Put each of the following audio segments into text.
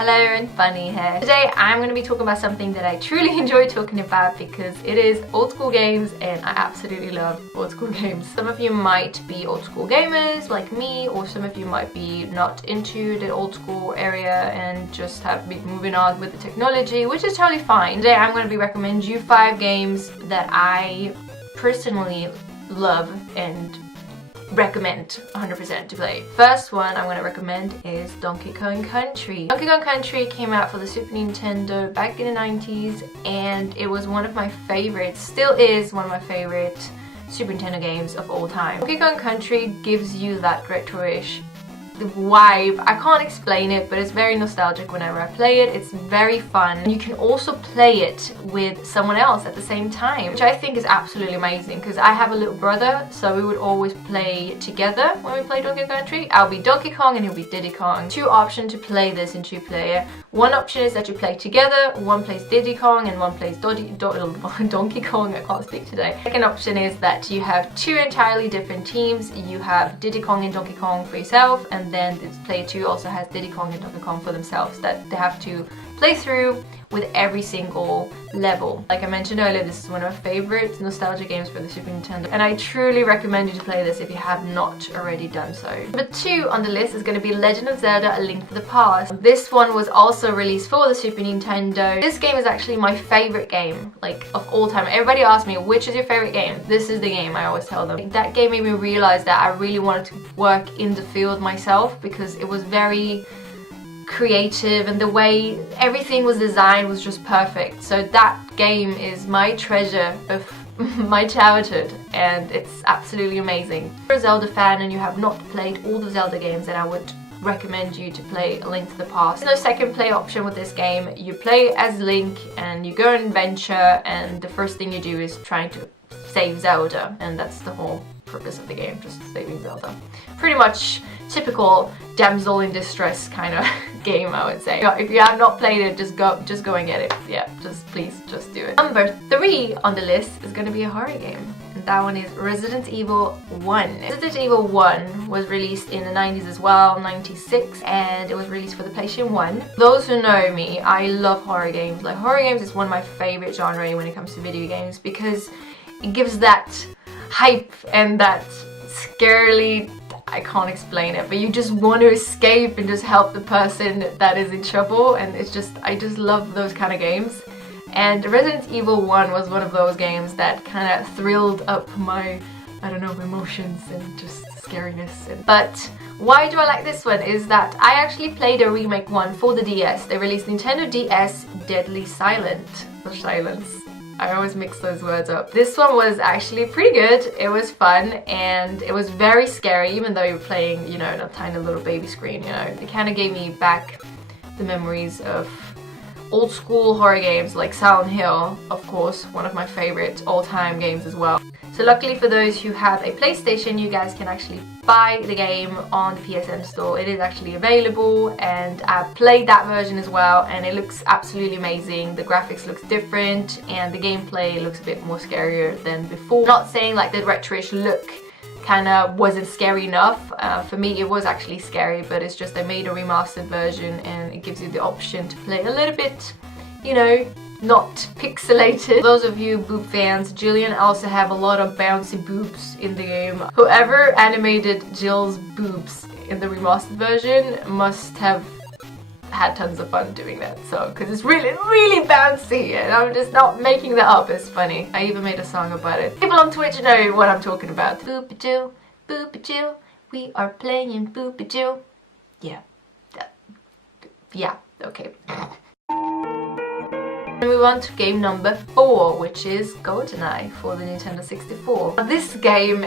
Hello and Funny here. Today I'm going to be talking about something that I truly enjoy talking about because it is old school games and I absolutely love old school games. Some of you might be old school gamers like me, or some of you might be not into the old school area and just have been moving on with the technology, which is totally fine. Today I'm going to be recommending you 5 games that I personally love and recommend 100% to play. First one I'm going to recommend is Donkey Kong Country. Donkey Kong Country came out for the Super Nintendo back in the 90s and it was one of my favorites, still is one of my favorite Super Nintendo games of all time. Donkey Kong Country gives you that retro-ish vibe. I can't explain it, but it's very nostalgic whenever I play it. It's very fun. You can also play it with someone else at the same time, which I think is absolutely amazing because I have a little brother, so we would always play together when we play Donkey Kong Country. I'll be Donkey Kong and he'll be Diddy Kong. 2 options to play this in 2-player. One option is that you play together, one plays Diddy Kong and one plays Donkey Kong. I can't speak today. Second option is that you have 2 entirely different teams. You have Diddy Kong and Donkey Kong for yourself, and then this player 2 also has Diddy Kong and Donkey Kong for themselves that they have to play through with every single level. Like I mentioned earlier, this is one of my favorite nostalgia games for the Super Nintendo, and I truly recommend you to play this if you have not already done so. Number 2 on the list is going to be Legend of Zelda: A Link to the Past. This one was also released for the Super Nintendo. This game is actually my favorite game, like, of all time. Everybody asks me, which is your favorite game? This is the game, I always tell them. That game made me realize that I really wanted to work in the field myself because it was very creative and the way everything was designed was just perfect. So that game is my treasure of my childhood and it's absolutely amazing. If you're a Zelda fan and you have not played all the Zelda games, then I would recommend you to play A Link to the Past. There's no second play option with this game. You play as Link and you go on an adventure, and the first thing you do is trying to save Zelda, and that's the whole purpose of the game, just saving Zelda. Pretty much typical damsel in distress kind of game, I would say. If you have not played it, just go and get it. Yeah, please just do it. Number 3 on the list is going to be a horror game, and that one is Resident Evil 1. Resident Evil 1 was released in the 90s as well, 96, and it was released for the PlayStation 1. Those who know me, I love horror games. Like, horror games is one of my favorite genres when it comes to video games because it gives that hype and that scarily, I can't explain it, but you just want to escape and just help the person that is in trouble, and it's just, I just love those kind of games. And Resident Evil 1 was one of those games that kind of thrilled up my, I don't know, emotions and just scariness. But why do I like this one is that I actually played a remake one for the DS. They released Nintendo DS Deadly Silent, or Silence. I always mix those words up. This one was actually pretty good. It was fun and it was very scary, even though you're playing, you know, on a tiny little baby screen, you know. It kind of gave me back the memories of old school horror games like Silent Hill, of course, one of my favorite all-time games as well. So luckily for those who have a PlayStation, you guys can actually buy the game on the PSN store. It is actually available, and I played that version as well, and it looks absolutely amazing. The graphics looks different and the gameplay looks a bit more scarier than before. I'm not saying like the retro-ish look kind of wasn't scary enough. For me it was actually scary, but it's just they made a remastered version and it gives you the option to play a little bit, you know, not pixelated. Those of you boob fans, Jillian also have a lot of bouncy boobs in the game. Whoever animated Jill's boobs in the remastered version must have had tons of fun doing that, so, because it's really bouncy and I'm just not making that up, it's funny. I even made a song about it. People on Twitch know what I'm talking about. Boop-a-jill, boop-a-jill, we are playing boop-a-jill. Yeah, okay. Move on to game number 4, which is Goldeneye for the Nintendo 64. This game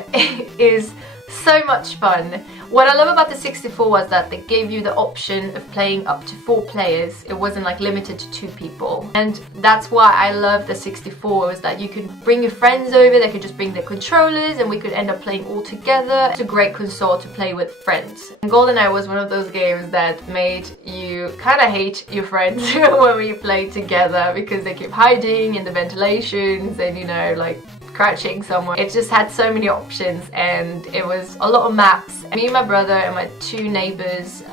is so much fun. What I love about the 64 was that they gave you the option of playing up to 4 players. It wasn't like limited to 2 people. And that's why I love the 64, was that you could bring your friends over, they could just bring their controllers and we could end up playing all together. It's a great console to play with friends. And Goldeneye was one of those games that made you kind of hate your friends when we played together because they keep hiding in the ventilations and, you know, like crouching somewhere. It just had so many options and it was a lot of maps. Me and my brother and my two neighbors,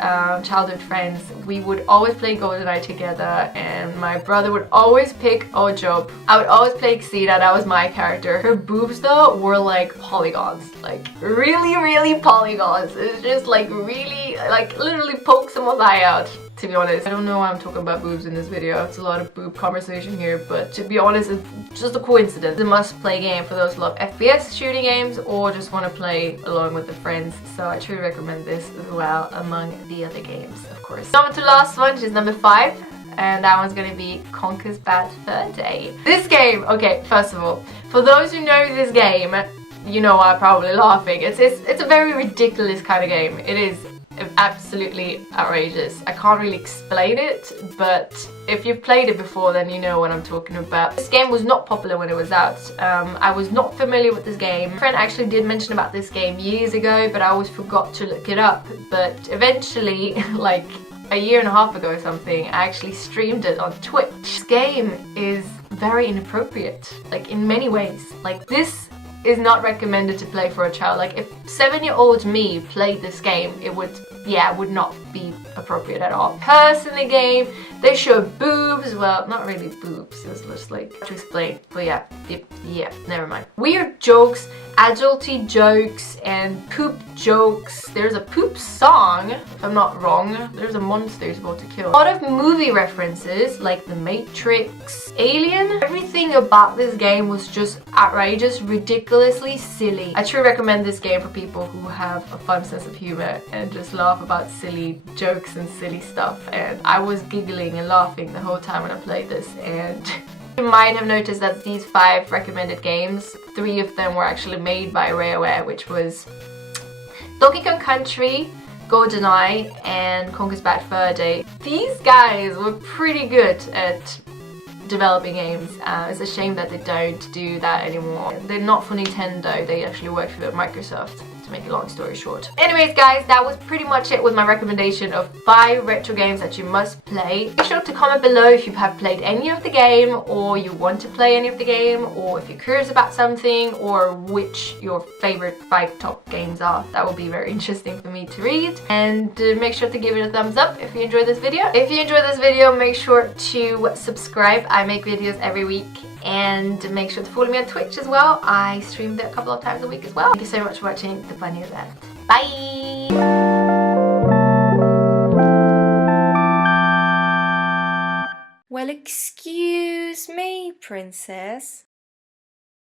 childhood friends, we would always play Goldeneye together, and my brother would always pick Odd Job. I would always play Xena, that was my character. Her boobs though were like polygons, like really polygons. It's just like really, like literally poke someone's eye out, to be honest. I don't know why I'm talking about boobs in this video. It's a lot of boob conversation here, but to be honest, it's just a coincidence. It's a must-play game for those who love FPS shooting games or just want to play along with the friends. So I truly recommend this as well, among the other games, of course. Number to last one, which is number 5. And that one's gonna be Conker's Bad Fur Day. This game, okay, first of all, for those who know this game, you know I'm probably laughing. It's a very ridiculous kind of game. It is absolutely outrageous. I can't really explain it, but if you've played it before, then you know what I'm talking about. This game was not popular when it was out. I was not familiar with this game. A friend actually did mention about this game years ago, but I always forgot to look it up. But eventually, like a year and a half ago or something, I actually streamed it on Twitch. This game is very inappropriate, like in many ways. Like, this is not recommended to play for a child. Like, if 7-year-old me played this game, it would not be appropriate at all. Curse in the game, they show boobs, well, not really boobs, it was just like, to explain, but yeah, never mind. Weird jokes, adulty jokes, and poop jokes. There's a poop song, if I'm not wrong. There's a monster you're supposed to kill. A lot of movie references, like The Matrix, Alien. Everything about this game was just outrageous, ridiculously silly. I truly recommend this game for people who have a fun sense of humor and just laugh about silly jokes and silly stuff. And I was giggling and laughing the whole time when I played this, and you might have noticed that these 5 recommended games, 3 of them were actually made by Rareware, which was Donkey Kong Country, Goldeneye, and Conker's Bad Fur Day. These guys were pretty good at developing games. It's a shame that they don't do that anymore. They're not for Nintendo, they actually work for Microsoft, to make a long story short. Anyways guys, that was pretty much it with my recommendation of 5 retro games that you must play. Make sure to comment below if you have played any of the game, or you want to play any of the game, or if you're curious about something, or which your favorite 5 top games are. That will be very interesting for me to read. And make sure to give it a thumbs up if you enjoyed this video. If you enjoyed this video, make sure to subscribe. I make videos every week. And make sure to follow me on Twitch as well. I stream there a couple of times a week as well. Thank you so much for watching. The Bunny is left. Bye! Well, excuse me, princess.